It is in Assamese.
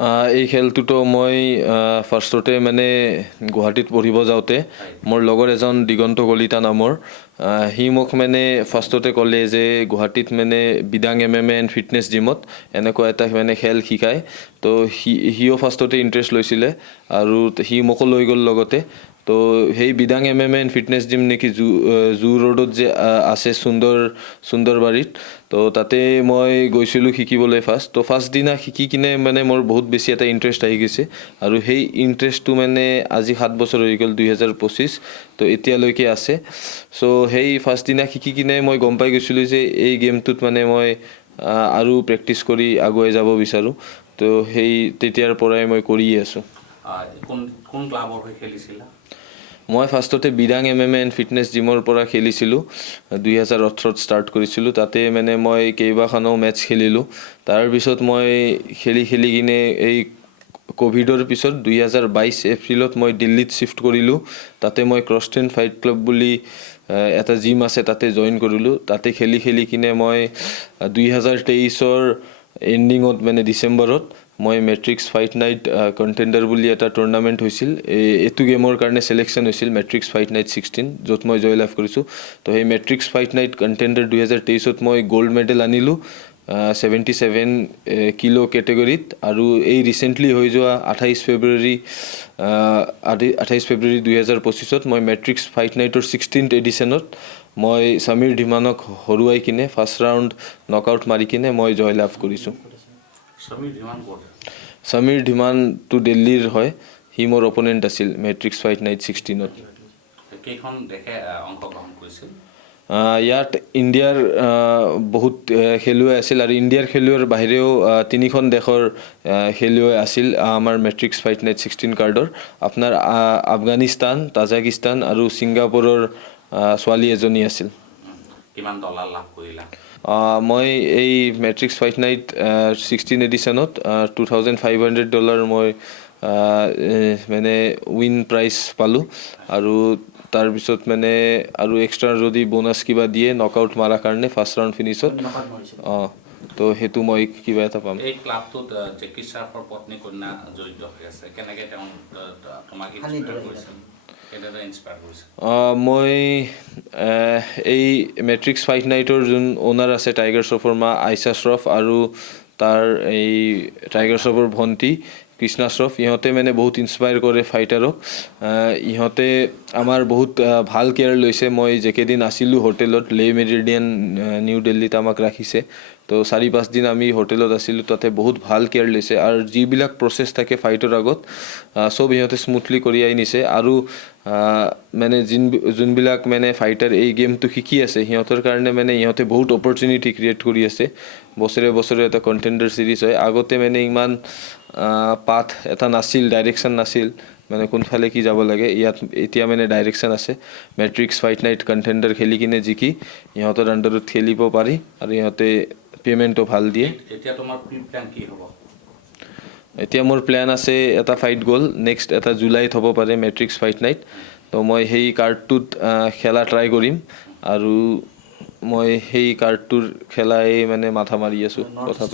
এই খেলটোতো মই ফাৰ্ষ্টতে মানে গুৱাহাটীত পঢ়িব যাওঁতে মোৰ লগৰ এজন দিগন্ত কলিতা নামৰ সি মোক মানে ফাৰ্ষ্টতে ক'লে যে গুৱাহাটীত মানে বিদাং MMA এণ্ড ফিটনেছ জিমত এনেকুৱা এটা মানে খেল শিকায় তো সিও ফাৰ্ষ্টতে ইণ্টাৰেষ্ট লৈছিলে আৰু সি মোকো লৈ গ'ল লগতে তো সেই বিদাং MMA এণ্ড ফিটনেছ জিম নেকি জু ৰোডত যে আছে সুন্দৰবাৰীত তো তাতে মই গৈছিলোঁ শিকিবলৈ তো ফাৰ্ষ্ট দিনা শিকি কিনে মানে মোৰ বহুত বেছি এটা ইণ্টাৰেষ্ট আহি গৈছে আৰু সেই ইণ্টাৰেষ্টটো মানে আজি 7 বছৰ হৈ গ'ল 2025 তো এতিয়ালৈকে আছে চ' সেই ফাৰ্ষ্ট দিনা শিকি কিনে মই গম পাই গৈছিলোঁ যে এই গেমটোত মানে মই আৰু প্ৰেক্টিছ কৰি আগুৱাই যাব বিচাৰোঁ তো সেই তেতিয়াৰ পৰাই মই কৰিয়ে আছোঁ কোন ক্লাবৰ হৈ খেলিছিলা মই ফাৰ্ষ্টতে বিদাং MMA এণ্ড ফিটনেছ জিমৰ পৰা খেলিছিলোঁ 2018ত ষ্টাৰ্ট কৰিছিলোঁ তাতে মানে মই কেইবাখনো মেটচ খেলিলোঁ তাৰপিছত মই খেলি কিনে এই কোভিডৰ পিছত 2022 এপ্ৰিলত মই দিল্লীত শিফ্ট কৰিলোঁ তাতে মই ক্ৰছ ট্ৰেইন ফাইট ক্লাব বুলি এটা জিম আছে তাতে জইন কৰিলোঁ তাতে খেলি কিনে মই 2023ৰ এণ্ডিঙত মানে ডিচেম্বৰত মই মেট্ৰিক্স ফাইট নাইট কণ্টেণ্ডাৰ বুলি এটা টুৰ্ণামেণ্ট হৈছিল এইটো গেমৰ কাৰণে চিলেকশ্যন হৈছিল মেট্ৰিক্স ফাইট নাইট 16 য'ত মই জয় লাভ কৰিছোঁ তো সেই মেট্ৰিক্স ফাইট নাইট কণ্টেণ্ডাৰ 2023ত মই গ'ল্ড মেডেল আনিলোঁ 77 কিলো কেটেগৰীত আৰু এই ৰিচেণ্টলি হৈ যোৱা 28 ফেব্ৰুৱাৰী 2025ত মই মেট্ৰিক্স ফাইট নাইটৰ 16th এডিশ্যনত মই সমীৰ ধিমানক হৰুৱাই কিনে ফাৰ্ষ্ট ৰাউণ্ড নকআউট মাৰি কিনে মই জয় লাভ কৰিছোঁ সমীৰ ধিমানটো দিল্লীৰ হয় সি মোৰ অপনেণ্ট আছিল মেট্ৰিক্স ফাইট নাইট 16ত কেইখন দেশে অংশগ্ৰহণ কৰিছিল ইয়াত ইণ্ডিয়াৰ বহুত খেলুৱৈ আছিল আৰু ইণ্ডিয়াৰ খেলুৱৈৰ বাহিৰেও 3খন দেশৰ খেলুৱৈ আছিল আমাৰ মেট্ৰিক্স ফাইট নাইট 16 কাৰ্ডৰ আপোনাৰ আফগানিস্তান তাজিকিস্তান আৰু ছিংগাপুৰৰ ছোৱালী এজনী আছিল কিমান ডলাৰ লাভ কৰিলা মই এই মেট্ৰিক্স ফাইট নাইট 16 এডিশ্যনত $2,500 মই মানে উইন প্ৰাইজ পালোঁ আৰু তাৰপিছত মানে আৰু এক্সট্ৰা যদি বোনাছ কিবা দিয়ে নকআউট মাৰাৰ কাৰণে ফাৰ্ষ্ট ৰাউণ্ড ফিনিছত তো সেইটো মই কিবা এটা পাম এই ক্লাবটোত জেকি শ্ৰফৰ পত্নী কন্যা জড়িত হৈ আছে কেনেকৈ তেওঁ তোমাক ইনস্পায়াৰ কৰিছে মই এই মেট্ৰিক্স ফাইট নাইটৰ যোন অ'নাৰ আছে টাইগাৰ শ্ৰফৰ মা আইছা শ্ৰফ আৰু তাৰ এই টাইগাৰ শ্ৰফৰ ভণ্টি কৃষ্ণা শ্ৰফ ইহঁতে মানে বহুত ইনস্পায়াৰ কৰে ফাইটাৰক ইহঁতে আমাৰ বহুত ভাল কেয়াৰ লৈছে মই যেকেইদিন আছিলোঁ হোটেলত লে মেৰিডিয়ান নিউ দিল্লীত আমাক ৰাখিছে তো 4-5 দিন আমি হোটেলত আছিলোঁ তাতে বহুত ভাল কেয়াৰ লৈছে আৰু যিবিলাক প্ৰচেছ থাকে ফাইটৰ আগত চব ইহঁতে স্মুথলি কৰি আনিছে আৰু মানে যোনবিলাক মানে ফাইটাৰ এই গেমটো শিকি আছে সিহঁতৰ কাৰণে মানে ইহঁতে বহুত অপৰচুনিটি ক্ৰিয়েট কৰি আছে বছৰে এটা কণ্টেণ্ডাৰ চিৰিজ হয় আগতে মানে ইমান পাথ এটা নাছিল ডাইৰেকশ্যন নাছিল মানে কোনফালে কি যাব লাগে ইয়াত এতিয়া মানে ডাইৰেকশ্যন আছে মেট্ৰিক্স ফাইট নাইট কণ্টেণ্ডাৰ খেলি কিনে জিকি ইহঁতৰ আণ্ডাৰত খেলিব পাৰি আৰু ইহঁতে পে'মেণ্টটো ভাল দিয়ে এতিয়া তোমাৰ প্লেন কি হ'ব এতিয়া মোৰ প্লেন আছে এটা ফাইট গ'ল নেক্সট এটা জুলাইত হ'ব পাৰে মেট্ৰিক্স ফাইট নাইট তো মই সেই কাৰ্ডটোত খেলা ট্ৰাই কৰিম আৰু মই সেই কাৰ্ডটোৰ খেলাই মানে মাথা মাৰি আছোঁ কথা